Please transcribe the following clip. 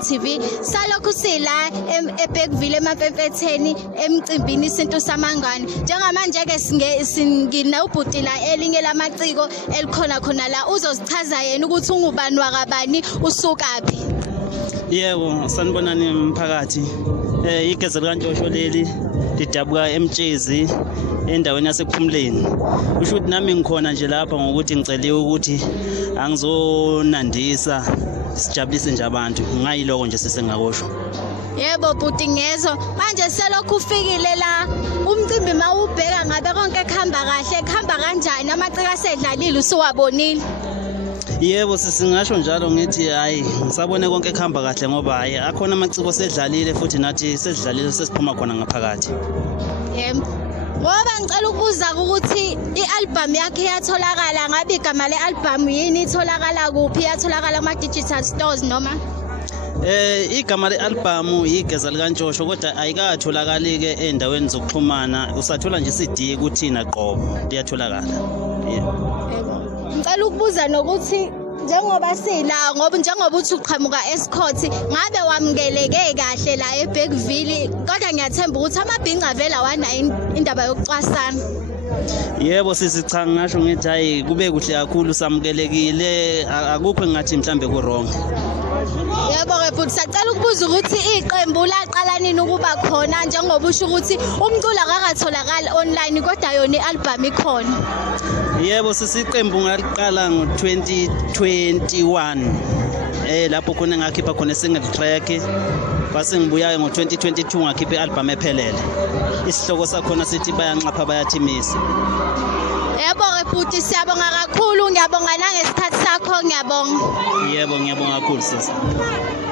TV. Salokhu sila eBergville emapepetheni emcimbini isinto samangane. Njengamanje ke singina ubhuti la elinye lamaciko elikhona khona la uzosichaza yena ukuthi ungubani wakabani usukaphi. Yebo, sanibonani mphakathi. Igeze likaNtshosho leli lidabuka eMtshezi endaweni yaseKhumuleni. Kusho ukuthi nami ngikhona nje lapha ngokuthi ngiceliwe ukuthi angizonandisa sijabulise nje abantu. Ngayiloko nje sesengakosho. Yebo bhuti ngezwe manje selokhu ufikile la umcimbi mawubheka ngabe konke kuhamba kahle kuhamba kanjani amaciko asedlalile usuwabonile. Yebo sisingasho njalo ngithi hayi ngisabone konke kuhamba kahle ngoba hayi akhona amaciko sedlalile futhi nathi sedlalile sesiphuma khona ngaphakathi. Yebo. Ngoba ngicela ukubuza ukuthi i-album yakhe iyatholakala ngabe igama le-album yini itholakala kuphi iyatholakala kuma digital stores noma igama le-album igeza likaNtshosho kodwa ayikatholakali ke endaweni zokuxhumana usathola nje CD kuthina qobo liyatholakala. Ngicela ukubuza nokuthi njengoba sila njengoba uthi uqhamuka eScott ngabe wamukeleke kahle la eBergville kodwa ngiyathemba ukuthi amabhinqa vela wana indaba yokucwasana. Yebo cha ngisho ngithi hayi kube kuhle kakhulu samukelekile akukho engathi mhlambe ku wrong. Yebo ke futhi sacela ukubuza ukuthi iqembu laqala nini ukuba khona njengoba usho ukuthi umculo akakatholakala online kodwa yona i-album ikhona. Yebo sisiqembu ngaliqala ngo-2021 lapho khona ngakhipha khona single track base ngibuya ngo-2022 ngakhipha i-album ephelele isihloko sakhona sithi bayanxapha bayathimisa. Yebo ke futhi siyabonga kakhulu ngiyabonga nangesikhathi sakho ngiyabonga. Yebo ngiyabonga kakhulu sisi.